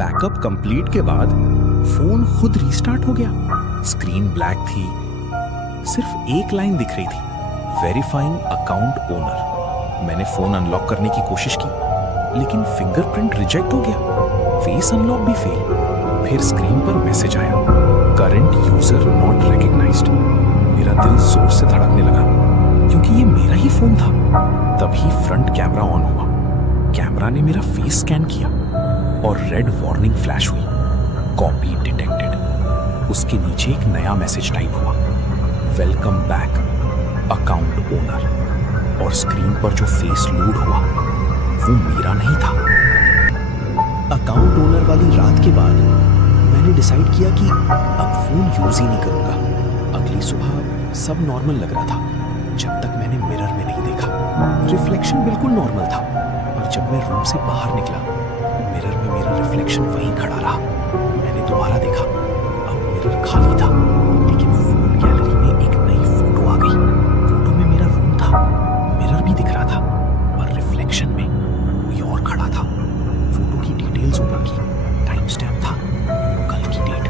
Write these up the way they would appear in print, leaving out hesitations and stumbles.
Backup complete के बाद phone खुद रीस्टार्ट हो गया। स्क्रीन ब्लैक थी, सिर्फ एक लाइन दिख रही थी, वेरीफाइंग अकाउंट ओनर। मैंने फोन अनलॉक करने की कोशिश की, लेकिन फिंगरप्रिंट रिजेक्ट हो गया, फेस अनलॉक भी फेल। फिर स्क्रीन पर मैसेज आया, करंट यूजर नॉट रिकॉग्नाइज्ड। मेरा दिल जोर से धड़कने लगा, क्योंकि ये मेरा ही फोन था। तभी फ्रंट कैमरा ऑन हुआ, कैमरा ने मेरा फेस स्कैन किया और रेड वार्निंग फ्लैश हुई, कॉपी डिटेक्टेड। उसके नीचे एक नया मैसेज टाइप हुआ, वेलकम बैक अकाउंट ओनर। और स्क्रीन पर जो फेस लोड हुआ वो मेरा नहीं था। अकाउंट ओनर वाली रात के बाद मैंने डिसाइड किया कि अब फोन यूज ही नहीं करूंगा। अगली सुबह सब नॉर्मल लग रहा था, जब तक मैंने मिरर में नहीं देखा। रिफ्लेक्शन बिल्कुल नॉर्मल था, और जब मैं रूम से बाहर निकला, मिरर में मेरा रिफ्लेक्शन वहीं खड़ा रहा। मैंने दोबारा देखा, अब मिरर खाली था, लेकिन फोन गैलरी में एक नई फोटो आ गई। फोटो में मेरा रूम था, मिरर भी दिख रहा था, और रिफ्लेक्शन में कोई और खड़ा था। फोटो की डिटेल्स ओपन की, टाइम स्टैम्प था, कल की डेट।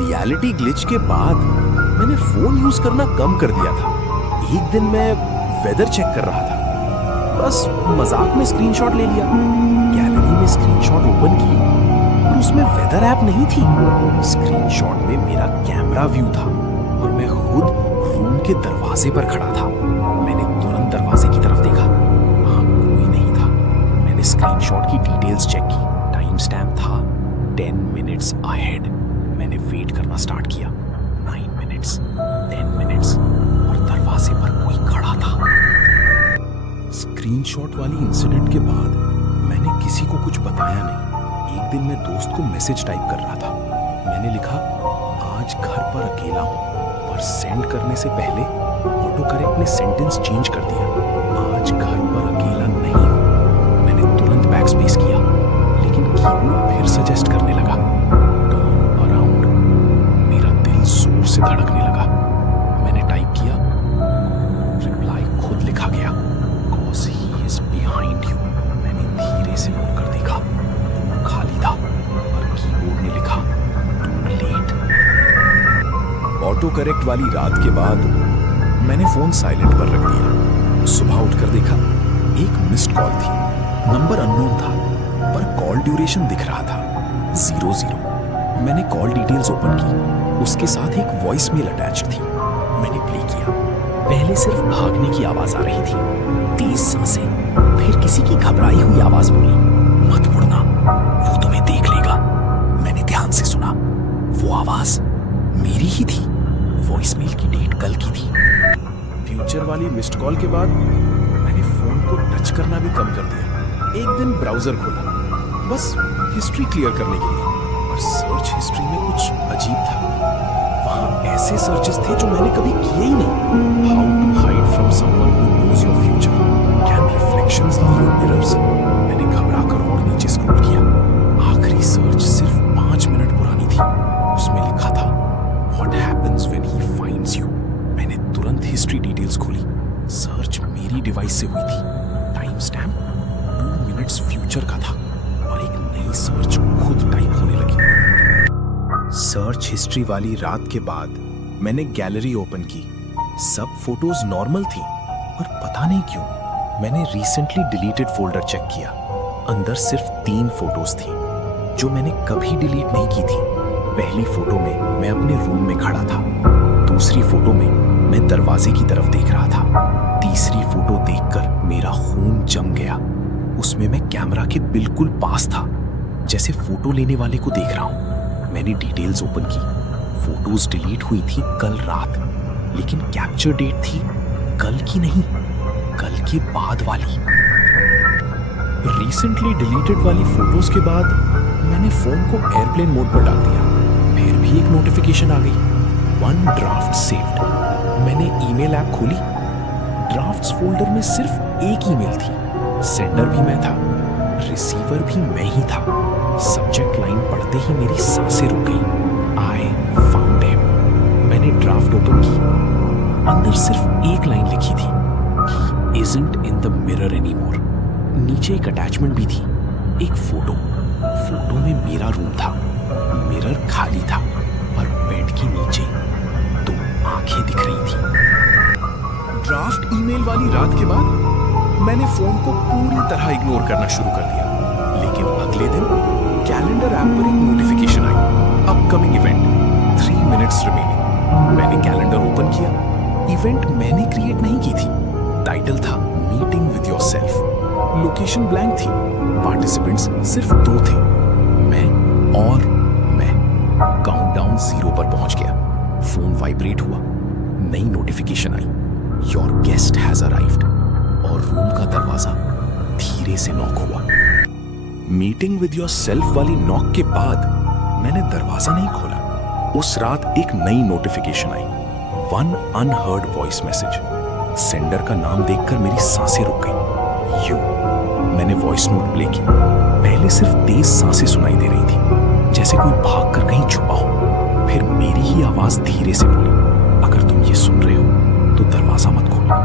रियलिटी ग्लिच के बाद मैंने फोन यूज करना कम कर दिया था। एक दिन मैं वेदर चेक कर रहा था, बस मजाक में स्क्रीनशॉट ले लिया। गैलरी में स्क्रीनशॉट ओपन की और उसमें वेदर ऐप नहीं थी। स्क्रीनशॉट में मेरा कैमरा व्यू था और मैं खुद रूम के दरवाजे पर खड़ा था। मैंने तुरंत दरवाजे की तरफ देखा, वहां कोई नहीं था। मैंने स्क्रीनशॉट की डिटेल्स चेक की, टाइम स्टैम्प था 10 मिनट्स अहेड। मैंने वेट करना स्टार्ट किया, 9 मिनट्स, 10 मिनट्स, और दरवाजे पर कोई खड़ा था। स्क्रीनशॉट वाली इंसिडेंट के बाद मैंने किसी को कुछ बताया नहीं। एक दिन मैं दोस्त को मैसेज टाइप कर रहा था। मैंने लिखा, आज घर पर अकेला हूं, पर सेंड करने से पहले ऑटो करेक्ट ने सेंटेंस चेंज कर दिया, आज घर पर अकेला नहीं हूं। मैंने तुरंत बैक स्पेस किया, लेकिन कीबोर्ड फिर सजेस्ट करने लगा, टर्न अराउंड। मेरा दिल जोर से धड़कने लगा। मैंने टाइप किया, रिप्लाई खुद लिखा गया, He is behind you। मैंने धीरे से मुड़कर देखा, रूम खाली था और कीबोर्ड ने लिखा, too late। ऑटो करेक्ट वाली रात के बाद मैंने फोन साइलेंट पर रख दिया। सुबह उठकर देखा, एक मिस्ड कॉल थी, नंबर अननोन था, पर कॉल ड्यूरेशन दिख रहा था 00। मैंने कॉल डिटेल्स ओपन की, उसके साथ एक वॉइस मेल अटैच्ड थी। मैंने प्ले किया। पहले सिर्फ भागने की आवाज आ रही थी, तेज सांसें, फिर किसी की घबराई हुई आवाज बोली, मत मुड़ना, वो तुम्हें देख लेगा। मैंने ध्यान से सुना, वो आवाज मेरी ही थी। वॉइस मेल की डेट कल की थी। फ्यूचर वाली मिस्ड कॉल के बाद मैंने फोन को टच करना भी कम कर दिया। एक दिन ब्राउजर खोला, बस हिस्ट्री क्लियर करने के लिए, और सर्च हिस्ट्री में कुछ अजीब था। वहां ऐसे सर्चेस थे जो मैंने कभी किए ही नहीं। How to hide from someone who knows your future, can reflections leave mirrors. मैंने घबरा कर और नीचे स्क्रॉल किया। आखिरी सर्च सिर्फ 5 मिनट पुरानी थी। उसमें लिखा था, what happens when he finds you. मैंने तुरंत हिस्ट्री डिटेल्स खोली। सर्च मेरी डिवाइस से हुई थी। टाइम स्टैम्प 2 मिनट्स फ्यूचर का था, और एक नई सर्च खुद टाइप होने लगी। सर्च हिस्ट्री वाली रात के बाद मैंने गैलरी ओपन की। सब फोटोज नॉर्मल थी, पर पता नहीं क्यों मैंने रिसेंटली डिलीटेड फोल्डर चेक किया। अंदर सिर्फ 3 फोटोज थी, जो मैंने कभी डिलीट नहीं की थी। पहली फोटो में मैं अपने रूम में खड़ा था, दूसरी फोटो में मैं दरवाजे की तरफ देख रहा था, तीसरी फोटो देखकर मेरा खून जम गया। उसमें मैं कैमरा के बिल्कुल पास था, जैसे फोटो लेने वाले को देख रहा हूं। मैंने डिटेल्स ओपन की। फोटोज डिलीट हुई थी कल रात, लेकिन कैप्चर डेट थी कल की नहीं, कल के बाद वाली। रिसेंटली डिलीटेड वाली फोटोज के बाद मैंने फोन को एयरप्लेन मोड पर डाल दिया। फिर भी एक नोटिफिकेशन आ गई, 1 ड्राफ्ट सेव्ड। मैंने ईमेल ऐप खोली। ड्राफ्ट्स फोल्डर में सिर्फ एक ईमेल थी, सेंडर भी मैं था, रिसीवर भी मैं ही था। सब्जेक्ट लाइन पढ़ते ही मेरी सांसें रुक गई। I found him. मैंने ड्राफ्ट ओपन की। अंदर सिर्फ एक लाइन लिखी थी, he isn't in the mirror anymore. नीचे एक अटैचमेंट भी थी, एक फोटो। फोटो में मेरा रूम था, मिरर खाली था और बेड के नीचे 2 आंखें दिख रही थी। ड्राफ्ट ईमेल वाली रात के बाद मैंने फोन को पूरी तरह इग्नोर करना शुरू कर दिया। लेकिन अगले दिन कैलेंडर ऐप पर एक नोटिफिकेशन आई, अपकमिंग इवेंट, 3 मिनट्स रिमेनिंग। मैंने कैलेंडर ओपन किया। इवेंट मैंने क्रिएट नहीं की थी। टाइटल था meeting with yourself. Location blank थी। पार्टिसिपेंट्स सिर्फ 2 थे, मैं और मैं। काउंटडाउन 0 पर पहुंच गया। फोन वाइब्रेट हुआ। नई notification I, your guest has arrived, और रूम का दरवाजा धीरे से नॉक हुआ। मीटिंग विद योरसेल्फ वाली नॉक के बाद मैंने दरवाजा नहीं खोला। उस रात एक नई नोटिफिकेशन आई, 1 अनहर्ड वॉइस मैसेज। सेंडर का नाम देखकर मेरी सांसें रुक गई। यू। मैंने वॉइस नोट प्ले की। पहले सिर्फ तेज सांसें सुनाई दे रही थी, जैसे कोई भागकर कहीं छुपा हो। फिर मेरी ही आवाज धीरे से बोली, अगर तुम ये सुन रहे हो तो दरवाजा मत खोलना।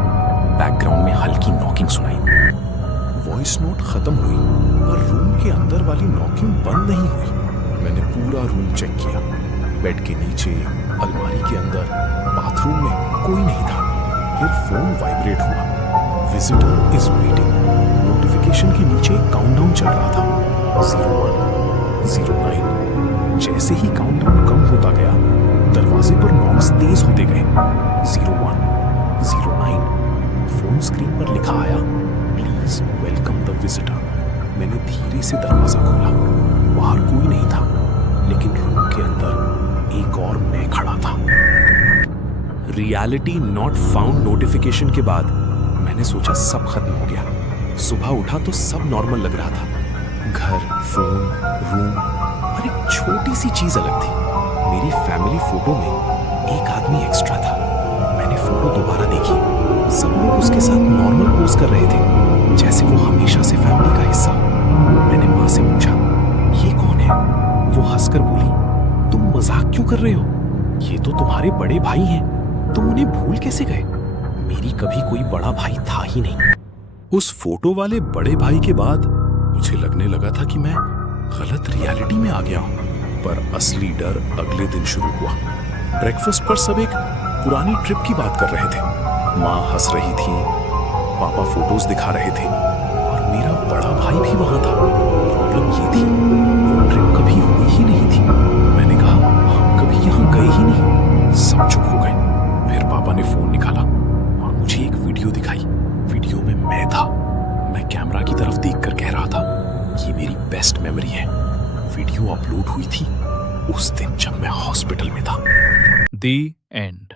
बैकग्राउंड में हल्की नॉकिंग सुनाई। वॉइस नोट खत्म हुई और रूम के अंदर वाली नॉकिंग बंद नहीं हुई। मैंने पूरा रूम चेक किया। बेड के नीचे, अलमारी के अंदर, बाथरूम में कोई नहीं था। फिर फोन वाइब्रेट हुआ, विजिटर इज वेटिंग। नोटिफिकेशन के नीचे काउंटडाउन चल रहा था, 01, 09। जैसे ही काउंटडाउन कम होता गया, दरवाजे पर नॉक्स तेज होते गए। 01, 09। फोन स्क्रीन पर लिखा आया, प्लीज वेलकम द विजिटर। मैंने धीरे से दरवाजा खोला। बाहर कोई नहीं था, लेकिन रूम के अंदर एक और मैं खड़ा था। रियलिटी नॉट फाउंड नोटिफिकेशन के बाद मैंने सोचा सब खत्म हो गया। सुबह उठा तो सब नॉर्मल लग रहा था। घर, फोन, रूम और एक छोटी सी चीज अलग थी। मेरी फैमिली फोटो में एक आदमी एक्स्ट्रा था। मैंने फोटो दोबारा देखी। सब लोग उसके साथ नॉर्मल पोज कर रहे थे, जैसे वो हमेशा से फैमिली का हिस्सा हो। मैंने माँ से पूछा, ये कौन है? वो हंसकर बोली, तुम मजाक क्यों कर रहे हो? ये तो तुम्हारे बड़े भाई हैं। तुम उन्हें भूल कैसे गए? मेरी कभी कोई बड़ा भाई था ही नहीं। उस फोटो वाले बड़े भाई के बाद मुझे लगने लगा था कि मैं गलत रियलिटी में आ गया हूं। पर असली डर अगले दिन शुरू हुआ। ब्रेकफास्ट पर सब एक पुरानी ट्रिप की बात कर रहे थे। माँ हंस रही थी, पापा फोटोज दिखा रहे थे और मेरा बड़ा भाई भी वहां था। प्रॉब्लम ये थी, वो ट्रिप कभी हुई ही नहीं थी। मैंने कहा, हम कभी यहाँ गए ही नहीं। सब चुप हो गए। फिर पापा ने फोन निकाला और मुझे एक वीडियो दिखाई। वीडियो में मैं था। मैं कैमरा की तरफ देखकर कह रहा था, ये मेरी बेस्ट मेमोरी है। वीडियो अपलोड हुई थी उस दिन जब मैं हॉस्पिटल में था। The end.